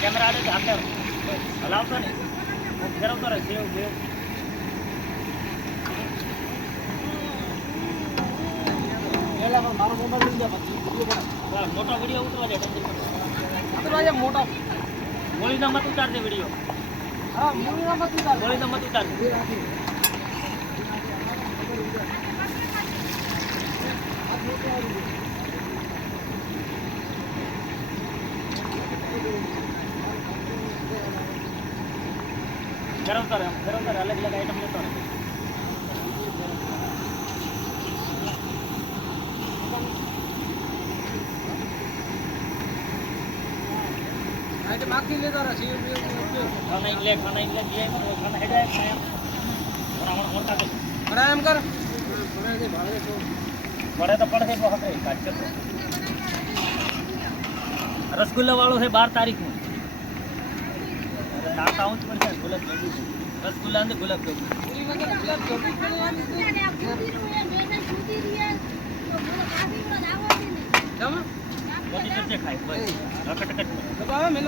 Camera આડે આપણે હલાવતો ને. ફેરવતો રહે સેવ પણ મારો મોબાઈલ લઈ પછી. મોટો વીડિયો ઉતરવા દે ઉતરવા જાય મોટો. ગોળીના મત ઉતારજે વીડિયો હા મૂળીના મત ઉતાર. ગોળીના મત ઉતારજે ફેરવતો રહે ફેરવતો રહે અલગ અલગ આઈટમ લેતો રહે. આ તો માખી લેતા રહે ઉપયોગ. ખાના ઇલે ખાના ઇલે માં ખાના હેડા ખાયા મોટા ઘણા એમ કર. જે પડે તો પડે બહુ હકરે રસગુલ્લા વાળો છે બાર તારીખનું. પૂરી વગર ગુલાબ પણ આમ દીધું. જમ મોટી ચમચે ખાય બસ. રકટ રકટ તો હવે મેલો